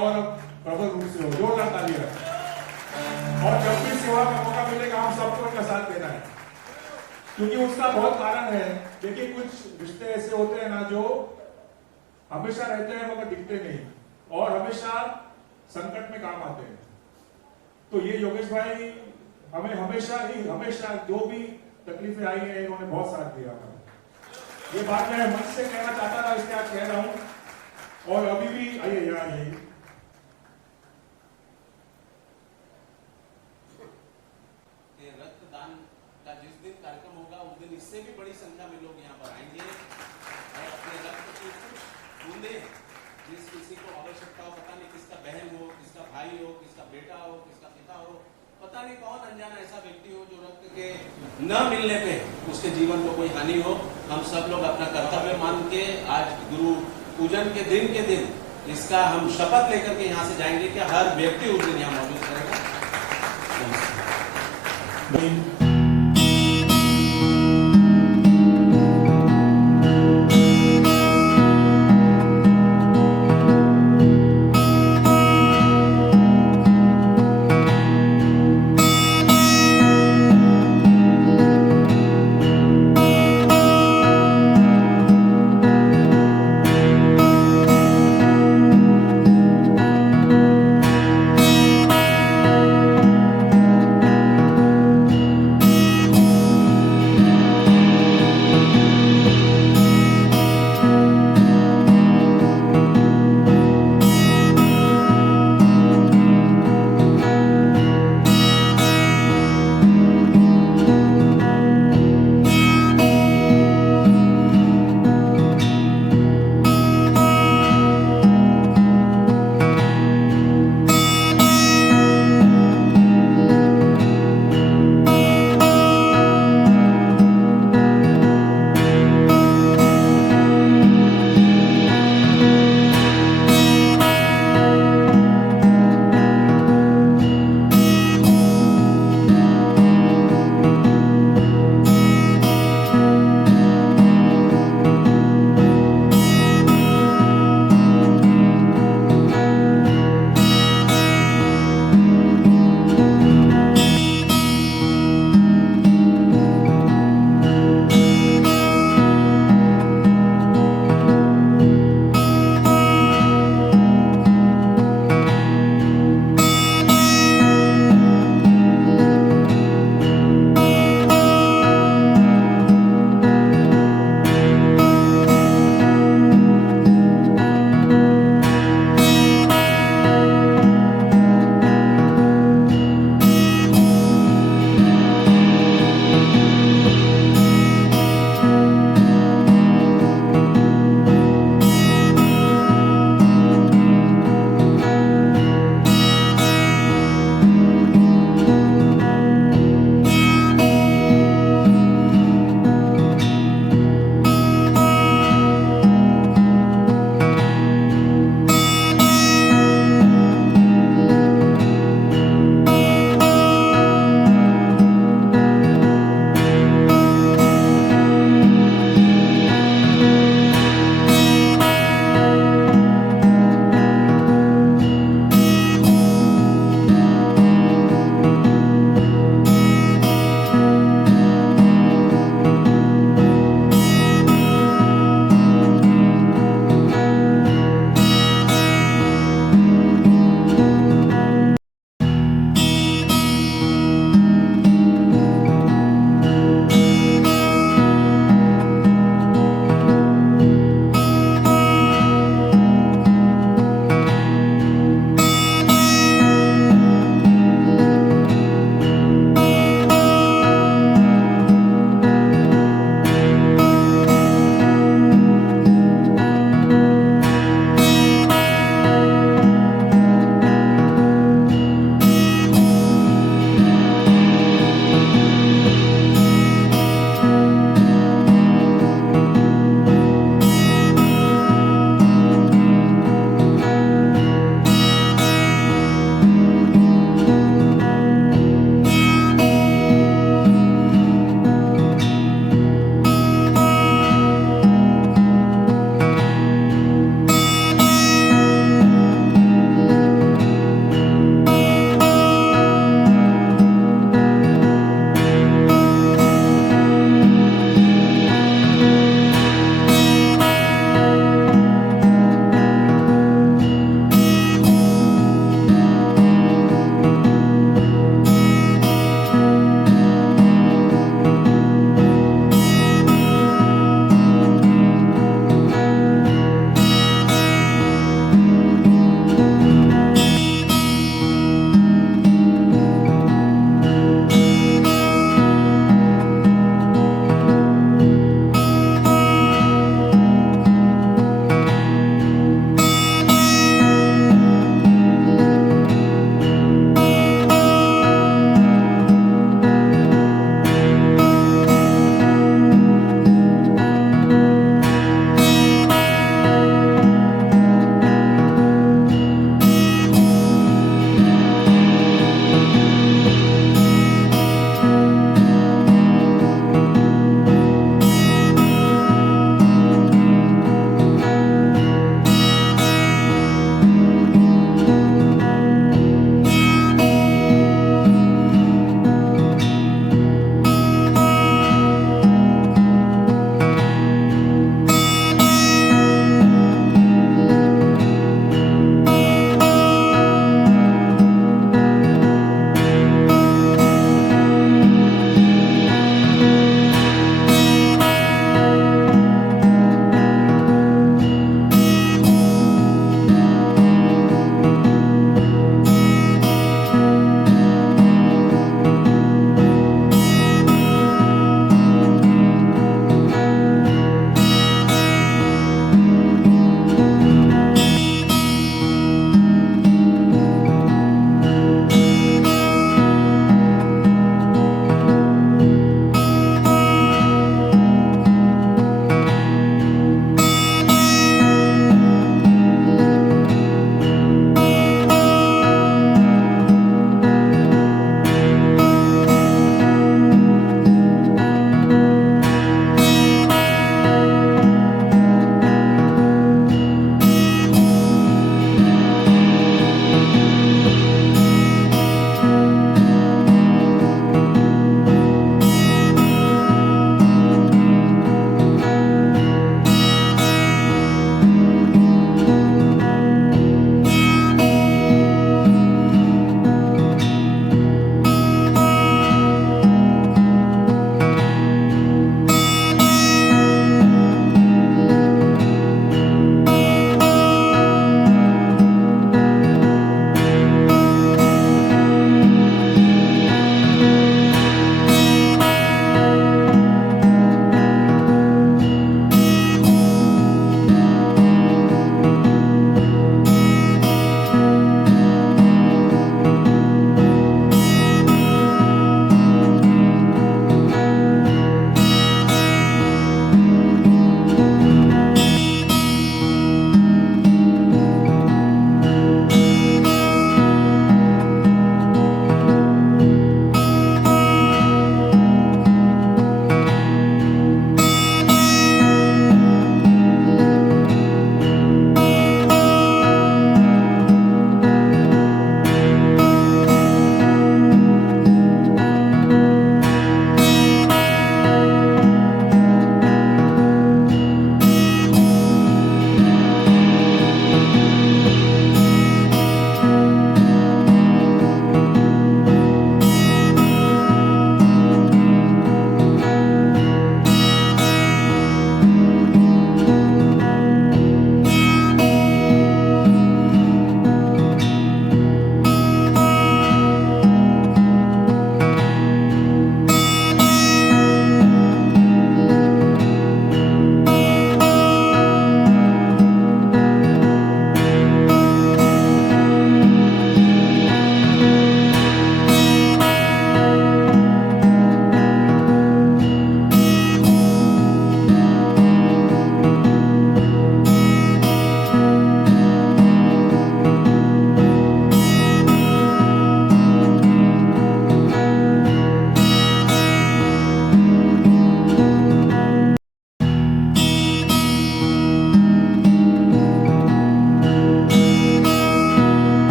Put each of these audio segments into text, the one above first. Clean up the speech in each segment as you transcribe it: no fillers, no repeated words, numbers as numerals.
और प्रबल रूप से हो। जोरदार तालियां। और जब भी सेवा का मौका मिलेगा हम सबको उनका साथ देना है, क्योंकि उसका बहुत कारण है। देखिए कुछ रिश्ते ऐसे होते हैं ना जो हमेशा रहते हैं मगर दिखते नहीं और हमेशा संकट में काम आते हैं। तो ये योगेश भाई हमें हमेशा जो भी तकलीफें आई हैं इन्होंने बहुत साथ दिया हमारा। ये बात मैं मन से कहना चाहता था, इसके आज कह रहा हूं। और अभी भी आइए यहाँ आइए। रक्तदान का जिस दिन कार्यक्रम होगा उस दिन इससे भी बड़ी संख्या में लोग यहाँ पर आएंगे और अपने रक्त की कुछ बूंदें जिस किसी को आवश्यकता हो, पता नहीं किसका बहन हो, किसका भाई हो, किसका बेटा हो, किसका पिता हो, पता नहीं कौन अनजाना ऐसा व्यक्ति हो जो रक्त के न मिलने पे उसके जीवन को कोई हानि हो, हम सब लोग अपना कर्तव्य मान के आज गुरु पूजन के दिन इसका हम शपथ लेकर के यहाँ से जाएंगे कि हर व्यक्ति उस दिन यहाँ मौजूद रहेगा।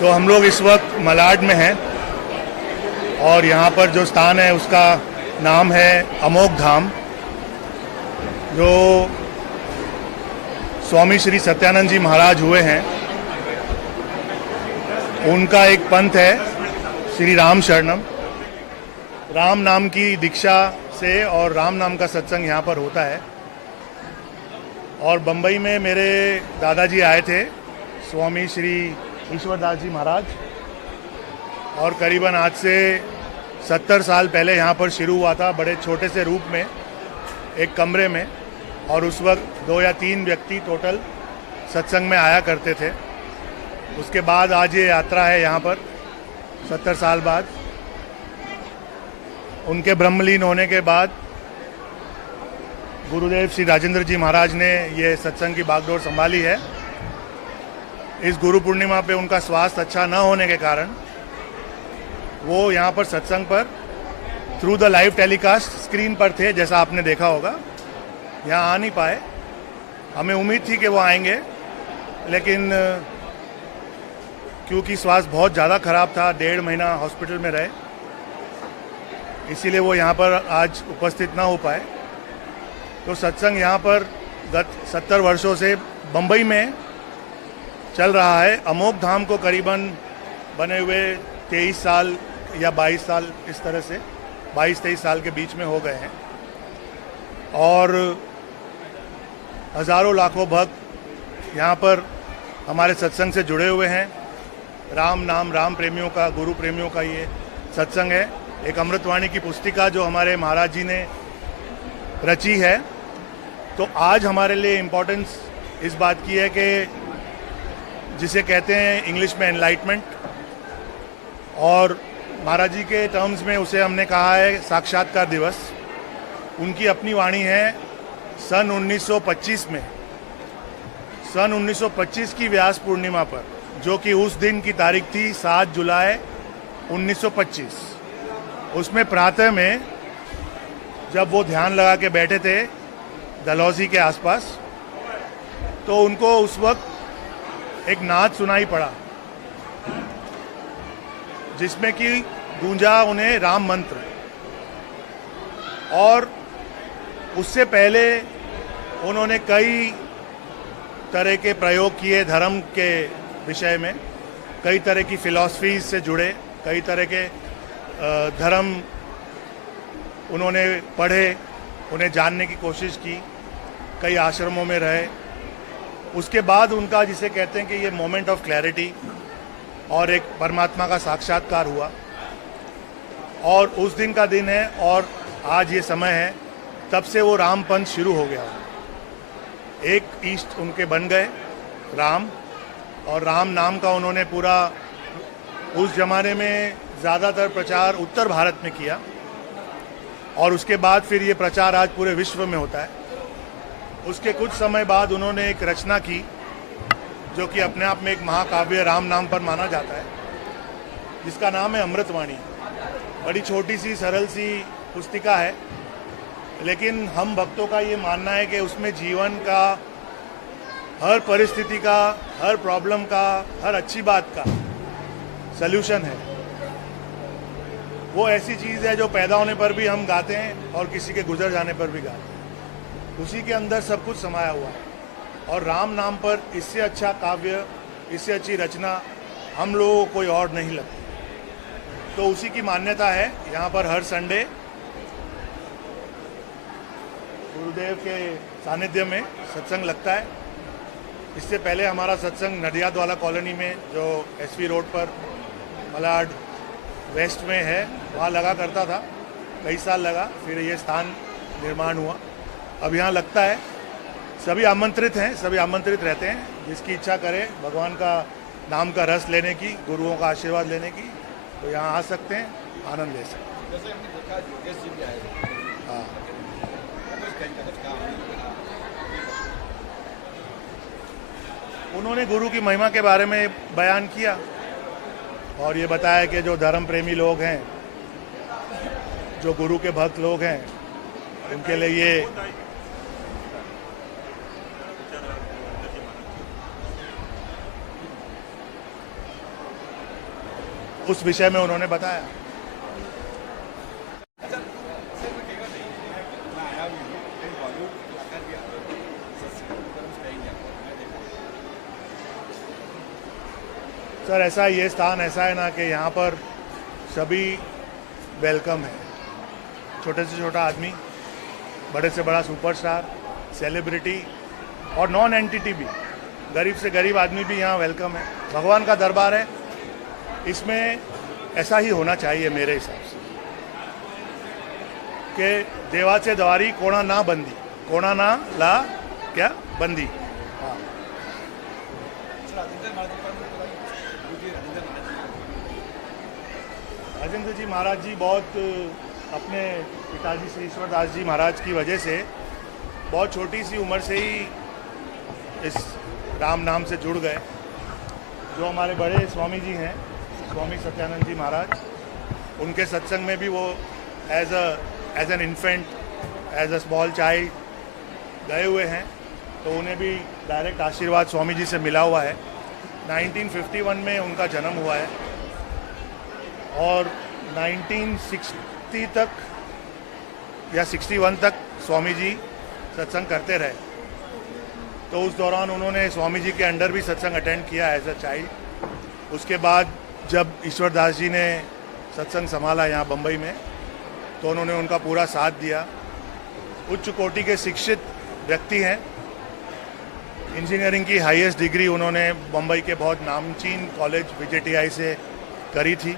तो हम लोग इस वक्त मलाड में हैं और यहाँ पर जो स्थान है उसका नाम है अमोघ धाम, जो स्वामी श्री सत्यानंद जी महाराज हुए हैं उनका एक पंथ है श्री राम शरणम। राम नाम की दीक्षा से और राम नाम का सत्संग यहाँ पर होता है। और बम्बई में मेरे दादाजी आए थे स्वामी श्री ईश्वरदास जी महाराज, और करीबन आज से 70 साल पहले यहाँ पर शुरू हुआ था बड़े छोटे से रूप में एक कमरे में, और उस वक्त 2 या 3 व्यक्ति टोटल सत्संग में आया करते थे। उसके बाद आज ये यात्रा है यहाँ पर 70 साल बाद। उनके ब्रह्मलीन होने के बाद गुरुदेव श्री राजेंद्र जी महाराज ने ये सत्संग की बागडोर संभाली है। इस गुरु पूर्णिमा पे उनका स्वास्थ्य अच्छा न होने के कारण वो यहाँ पर सत्संग पर through the live telecast screen पर थे, जैसा आपने देखा होगा। यहाँ आ नहीं पाए। हमें उम्मीद थी कि वो आएंगे, लेकिन क्योंकि स्वास्थ्य बहुत ज़्यादा खराब था, 1.5 महीना हॉस्पिटल में रहे, इसीलिए वो यहाँ पर आज उपस्थित ना हो पाए। तो सत्संग यहाँ पर गत 70 वर्षों से बम्बई में चल रहा है। अमोघ धाम को करीबन बने हुए 23 साल या 22 साल, इस तरह से 22-23 साल के बीच में हो गए हैं, और हज़ारों लाखों भक्त यहाँ पर हमारे सत्संग से जुड़े हुए हैं। राम नाम, राम प्रेमियों का, गुरु प्रेमियों का ये सत्संग है। एक अमृतवाणी की पुस्तिका जो हमारे महाराज जी ने रची है। तो आज हमारे लिए इम्पोर्टेंस इस बात की है कि जिसे कहते हैं इंग्लिश में एनलाइटमेंट, और महाराज जी के टर्म्स में उसे हमने कहा है साक्षात्कार दिवस। उनकी अपनी वाणी है सन 1925 में, सन 1925 की व्यास पूर्णिमा पर, जो कि उस दिन की तारीख थी 7 जुलाई 1925। उसमें प्रातः में जब वो ध्यान लगा के बैठे थे डलहौजी के आसपास, तो उनको उस वक्त एक नाद सुनाई पड़ा जिसमें कि गूंजा उन्हें राम मंत्र। और उससे पहले उन्होंने कई तरह के प्रयोग किए धर्म के विषय में, कई तरह की फिलॉसफीज से जुड़े, कई तरह के धर्म उन्होंने पढ़े, उन्हें जानने की कोशिश की, कई आश्रमों में रहे। उसके बाद उनका जिसे कहते हैं कि ये मोमेंट ऑफ क्लैरिटी और एक परमात्मा का साक्षात्कार हुआ, और उस दिन का दिन है और आज ये समय है। तब से वो राम पंथ शुरू हो गया। एक इष्ट उनके बन गए राम, और राम नाम का उन्होंने पूरा उस जमाने में ज़्यादातर प्रचार उत्तर भारत में किया, और उसके बाद फिर ये प्रचार आज पूरे विश्व में होता है। उसके कुछ समय बाद उन्होंने एक रचना की जो कि अपने आप में एक महाकाव्य राम नाम पर माना जाता है, जिसका नाम है अमृतवाणी। बड़ी छोटी सी सरल सी पुस्तिका है, लेकिन हम भक्तों का ये मानना है कि उसमें जीवन का हर परिस्थिति का, हर प्रॉब्लम का, हर अच्छी बात का सल्यूशन है। वो ऐसी चीज़ है जो पैदा होने पर भी हम गाते हैं और किसी के गुजर जाने पर भी गाते हैं। उसी के अंदर सब कुछ समाया हुआ है, और राम नाम पर इससे अच्छा काव्य, इससे अच्छी रचना हम लोगों को कोई और नहीं लगती। तो उसी की मान्यता है। यहाँ पर हर संडे गुरुदेव के सानिध्य में सत्संग लगता है। इससे पहले हमारा सत्संग नडियाद वाला कॉलोनी में, जो एसवी रोड पर मलाड वेस्ट में है, वहाँ लगा करता था। कई साल लगा, फिर ये स्थान निर्माण हुआ, अब यहाँ लगता है। सभी आमंत्रित हैं, सभी आमंत्रित रहते हैं। जिसकी इच्छा करे भगवान का नाम का रस लेने की, गुरुओं का आशीर्वाद लेने की, तो यहाँ आ सकते हैं, आनंद ले सकते हैं। जैसे हमने देखा योगेश जी भी आए, हाँ, उन्होंने गुरु की महिमा के बारे में बयान किया और ये बताया कि जो धर्म प्रेमी लोग हैं, जो गुरु के भक्त लोग हैं, उनके लिए ये उस विषय में उन्होंने बताया। मैं आया भी हूँ, लेकिन बॉलीवुड कलाकार भी आते हैं, सत्संग में कहीं नहीं आता, मैं देखा। सर ऐसा ये स्थान ऐसा है ना कि यहाँ पर सभी वेलकम है, छोटे से छोटा आदमी, बड़े से बड़ा सुपरस्टार, सेलिब्रिटी और नॉन एंटिटी भी, गरीब से गरीब आदमी भी यहाँ वेलकम है। भगवान का दरबार है, इसमें ऐसा ही होना चाहिए मेरे हिसाब से कि देवाचे द्वारी कोणा ना बंदी, कोणा ना ला क्या बंदी। हाँ, राजेंद्र महाराज जी पर मुझे राजेंद्र जी महाराज जी बहुत अपने पिताजी श्री ईश्वरदास जी महाराज की वजह से बहुत छोटी सी उम्र से ही इस राम नाम से जुड़ गए। जो हमारे बड़े स्वामी जी हैं, स्वामी सत्यानंद जी महाराज, उनके सत्संग में भी वो as an infant, as a small child गए हुए हैं, तो उन्हें भी डायरेक्ट आशीर्वाद स्वामी जी से मिला हुआ है। 1951 में उनका जन्म हुआ है और 1960 तक या 61 तक स्वामी जी सत्संग करते रहे। तो उस दौरान उन्होंने स्वामी जी के अंडर भी सत्संग अटेंड किया एज अ चाइल्ड। उसके बाद जब ईश्वरदास जी ने सत्संग संभाला यहाँ बम्बई में, तो उन्होंने उनका पूरा साथ दिया। उच्च कोटि के शिक्षित व्यक्ति हैं, इंजीनियरिंग की हाईएस्ट डिग्री उन्होंने बम्बई के बहुत नामचीन कॉलेज VJTI से करी थी।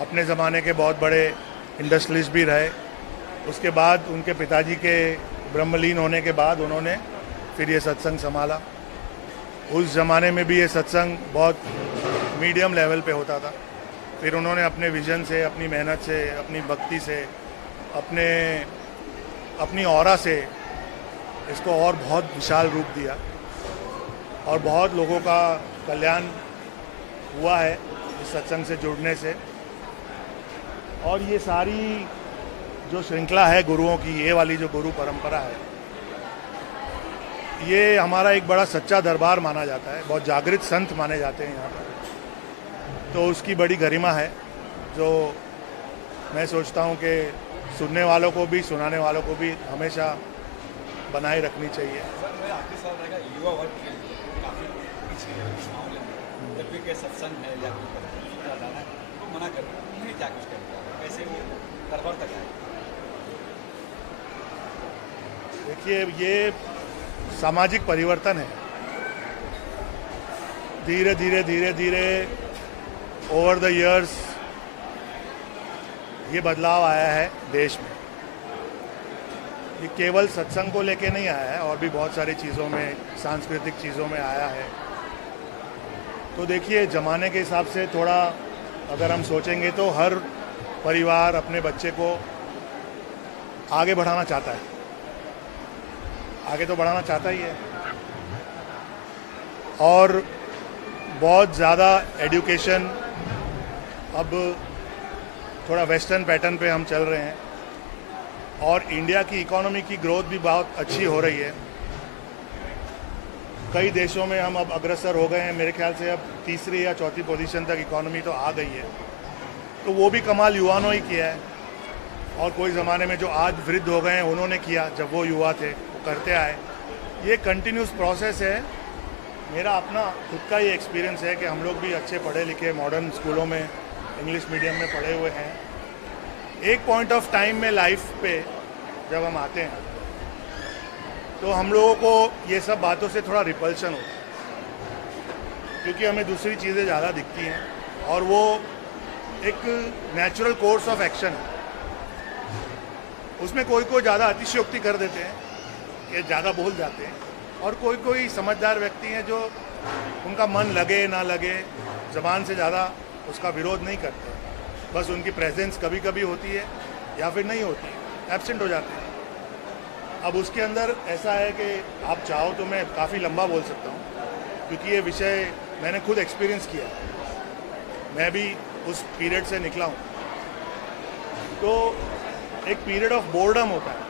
अपने ज़माने के बहुत बड़े इंडस्ट्रियलिस्ट भी रहे। उसके बाद उनके पिताजी के ब्रह्मलीन होने के बाद उन्होंने फिर ये सत्संग संभाला। उस ज़माने में भी ये सत्संग बहुत मीडियम लेवल पे होता था। फिर उन्होंने अपने विजन से, अपनी मेहनत से, अपनी भक्ति से, अपनी ऑरा से इसको और बहुत विशाल रूप दिया और बहुत लोगों का कल्याण हुआ है इस सत्संग से जुड़ने से। और ये सारी जो श्रृंखला है गुरुओं की, ये वाली जो गुरु परंपरा है, ये हमारा एक बड़ा सच्चा दरबार माना जाता है। बहुत जागृत संत माने जाते हैं यहाँ पर, तो उसकी बड़ी गरिमा है जो मैं सोचता हूँ कि सुनने वालों को भी, सुनाने वालों को भी हमेशा बनाए रखनी चाहिए। सर मेरा आखिरी सवाल रहेगा, युवा वर्ग के लिए काफ़ी पीछे है इस मामले में, जब भी कोई सत्संग है या कोई जाना है तो मना कर रहे हैं, नहीं क्या कुछ करेंगे, कैसे वो दरबार तक आए? देखिए, ये सामाजिक परिवर्तन है। धीरे धीरे धीरे धीरे ओवर द इयर्स ये बदलाव आया है देश में। ये केवल सत्संग को लेके नहीं आया है, और भी बहुत सारी चीज़ों में, सांस्कृतिक चीज़ों में आया है। तो देखिए, ज़माने के हिसाब से थोड़ा अगर हम सोचेंगे तो हर परिवार अपने बच्चे को आगे बढ़ाना चाहता है, आगे तो बढ़ाना चाहता ही है। और बहुत ज़्यादा एजुकेशन, अब थोड़ा वेस्टर्न पैटर्न पे हम चल रहे हैं, और इंडिया की इकोनॉमी की ग्रोथ भी बहुत अच्छी हो रही है। कई देशों में हम अब अग्रसर हो गए हैं, मेरे ख्याल से अब तीसरी या चौथी पोजीशन तक इकोनॉमी तो आ गई है। तो वो भी कमाल युवाओं ही किया है, और कोई ज़माने में जो आज वृद्ध हो गए हैं उन्होंने किया, जब वो युवा थे वो करते आए। ये कंटिन्यूस प्रोसेस है। मेरा अपना खुद का ये एक्सपीरियंस है कि हम लोग भी अच्छे पढ़े लिखे मॉडर्न स्कूलों में, इंग्लिश मीडियम में पढ़े हुए हैं। एक पॉइंट ऑफ टाइम में लाइफ पे जब हम आते हैं तो हम लोगों को ये सब बातों से थोड़ा रिपल्शन होता है, क्योंकि हमें दूसरी चीज़ें ज़्यादा दिखती हैं, और वो एक नेचुरल कोर्स ऑफ एक्शन है। उसमें कोई ज़्यादा अतिशयोक्ति कर देते हैं, ये ज़्यादा बोल जाते हैं, और कोई समझदार व्यक्ति हैं जो उनका मन लगे ना लगे ज़बान से ज़्यादा उसका विरोध नहीं करते, बस उनकी प्रेजेंस कभी कभी होती है या फिर नहीं होती है, एब्सेंट हो जाते हैं। अब उसके अंदर ऐसा है कि आप चाहो तो मैं काफ़ी लंबा बोल सकता हूँ, क्योंकि ये विषय मैंने खुद एक्सपीरियंस किया, मैं भी उस पीरियड से निकला हूँ। तो एक पीरियड ऑफ बोर्डम होता है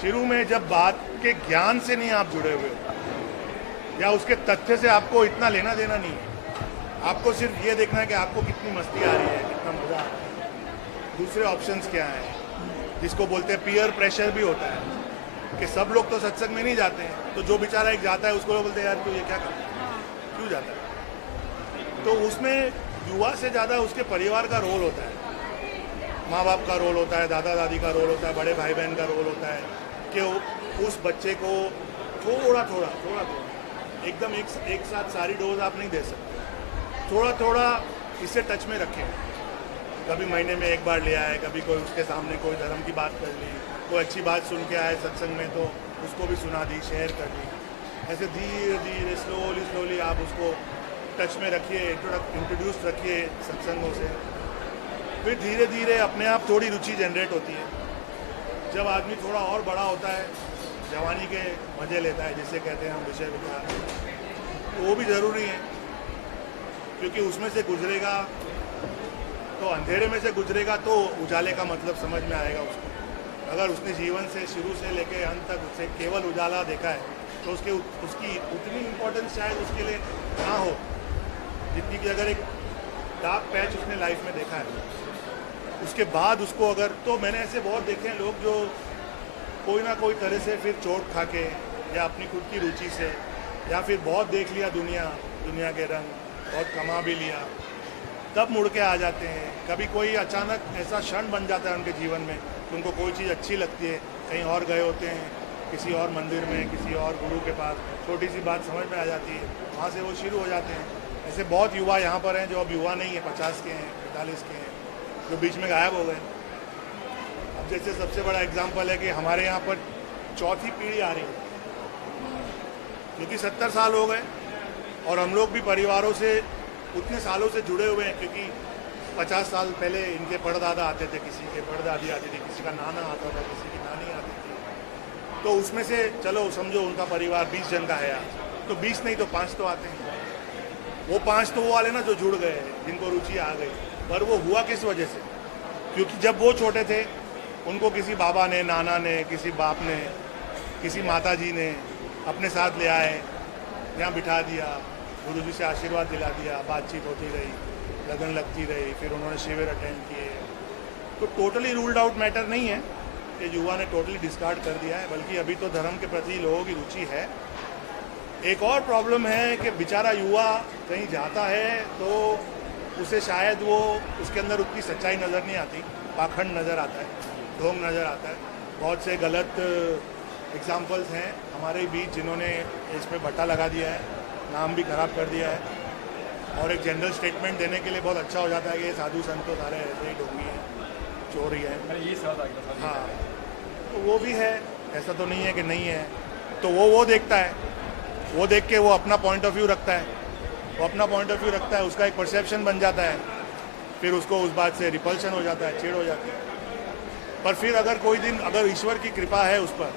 शुरू में, जब बात के ज्ञान से नहीं आप जुड़े हुए हो या उसके तथ्य से आपको इतना लेना देना नहीं है, आपको सिर्फ ये देखना है कि आपको कितनी मस्ती आ रही है, कितना मज़ा आ रहा है। दूसरे ऑप्शंस क्या हैं, जिसको बोलते हैं पीयर प्रेशर भी होता है कि सब लोग तो सत्संग में नहीं जाते हैं, तो जो बेचारा एक जाता है उसको लोग बोलते हैं यार तू ये क्या करता है, क्यों जाता है। तो उसमें युवा से ज़्यादा उसके परिवार का रोल होता है, माँ बाप का रोल होता है, दादा दादी का रोल होता है, बड़े भाई बहन का रोल होता है कि उस बच्चे को थोड़ा थोड़ा एकदम एक साथ सारी डोज आप नहीं दे सकते, थोड़ा थोड़ा इससे टच में रखें। कभी महीने में एक बार ले आए, कभी कोई उसके सामने कोई धर्म की बात कर ली, कोई अच्छी बात सुन के आए सत्संग में तो उसको भी सुना दी, शेयर कर दी। ऐसे धीरे धीरे स्लोली आप उसको टच में रखिए, इंट्रोड्यूस रखिए सत्संगों से। फिर धीरे धीरे अपने आप थोड़ी रुचि जनरेट होती है। जब आदमी थोड़ा और बड़ा होता है, जवानी के मज़े लेता है जिसे कहते हैं हम विषय विचार, तो वो भी ज़रूरी है, क्योंकि उसमें से गुजरेगा तो अंधेरे में से गुजरेगा तो उजाले का मतलब समझ में आएगा उसको। अगर उसने जीवन से शुरू से लेकर अंत तक उससे केवल उजाला देखा है तो उसकी उतनी इम्पोर्टेंस शायद उसके लिए ना हो जितनी कि अगर एक डार्क पैच उसने लाइफ में देखा है। उसके बाद उसको अगर, तो मैंने ऐसे बहुत देखे हैं लोग जो कोई ना कोई तरह से फिर चोट खा के या अपनी खुद की रुचि से या फिर बहुत देख लिया दुनिया के रंग, बहुत कमा भी लिया, तब मुड़ के आ जाते हैं। कभी कोई अचानक ऐसा क्षण बन जाता है उनके जीवन में, उनको कोई चीज़ अच्छी लगती है, कहीं और गए होते हैं, किसी और मंदिर में, किसी और गुरु के पास, छोटी सी बात समझ में आ जाती है, वहाँ से वो शुरू हो जाते हैं। ऐसे बहुत युवा यहाँ पर हैं जो अब युवा नहीं है, 50 के हैं, 45 के हैं, जो बीच में गायब हो गए। अब जैसे सबसे बड़ा एग्जाम्पल है कि हमारे यहाँ पर चौथी पीढ़ी आ रही है, क्योंकि 70 साल हो गए और हम लोग भी परिवारों से उतने सालों से जुड़े हुए हैं, क्योंकि 50 साल पहले इनके परदादा आते थे, किसी के परदादी आती थी, किसी का नाना आता था, किसी की नानी आती थी। तो उसमें से चलो समझो उनका परिवार 20 जन का है आज, तो 20 नहीं तो 5 तो आते हैं। वो 5 तो वो वाले ना जो जुड़ गए, जिनको रुचि आ गई। पर वो हुआ किस वजह से? क्योंकि जब वो छोटे थे उनको किसी बाबा ने, नाना ने, किसी बाप ने, किसी माता जी ने अपने साथ ले आए, यहाँ बिठा दिया, गुरु जी से आशीर्वाद दिला दिया, बातचीत होती रही, लगन लगती रही, फिर उन्होंने शिविर अटेंड किए। तो टोटली रूल्ड आउट मैटर नहीं है कि युवा ने टोटली डिस्कार्ड कर दिया है, बल्कि अभी तो धर्म के प्रति लोगों की रुचि है। एक और प्रॉब्लम है कि बेचारा युवा कहीं जाता है तो उसे शायद वो उसके अंदर उतनी सच्चाई नज़र नहीं आती, पाखंड नज़र आता है, ढोंग नज़र आता है। बहुत से गलत एग्जाम्पल्स हैं हमारे बीच जिन्होंने इस पर बट्टा लगा दिया है, नाम भी खराब कर दिया है, और एक जनरल स्टेटमेंट देने के लिए बहुत अच्छा हो जाता है कि ये साधु संत तो सारे ऐसे ही ढोंगी हैं, चोर ही हैं। मैंने ये सवाल आ गया। हाँ, तो वो भी है, ऐसा तो नहीं है कि नहीं है। तो वो देखता है, वो देख के वो अपना पॉइंट ऑफ व्यू रखता है, वो अपना पॉइंट ऑफ व्यू रखता है, उसका एक परसेप्शन बन जाता है, फिर उसको उस बात से रिपल्शन हो जाता है, चिढ़ हो जाती है। पर फिर अगर कोई दिन अगर ईश्वर की कृपा है उस पर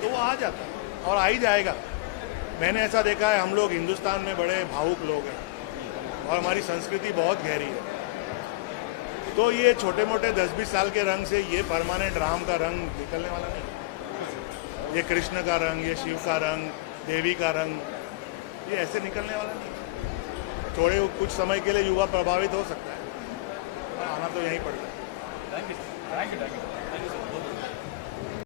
तो वो आ जाता है और आ ही जाएगा। मैंने ऐसा देखा है, हम लोग हिंदुस्तान में बड़े भावुक लोग हैं और हमारी संस्कृति बहुत गहरी है। तो ये छोटे मोटे 10-20 साल के रंग से ये परमानेंट राम का रंग निकलने वाला नहीं, ये कृष्ण का रंग, ये शिव का रंग, देवी का रंग, ये ऐसे निकलने वाला नहीं। थोड़े कुछ समय के लिए युवा प्रभावित हो सकता है, पर आना तो यहीं पड़ता है। Thank you sir, thank you sir.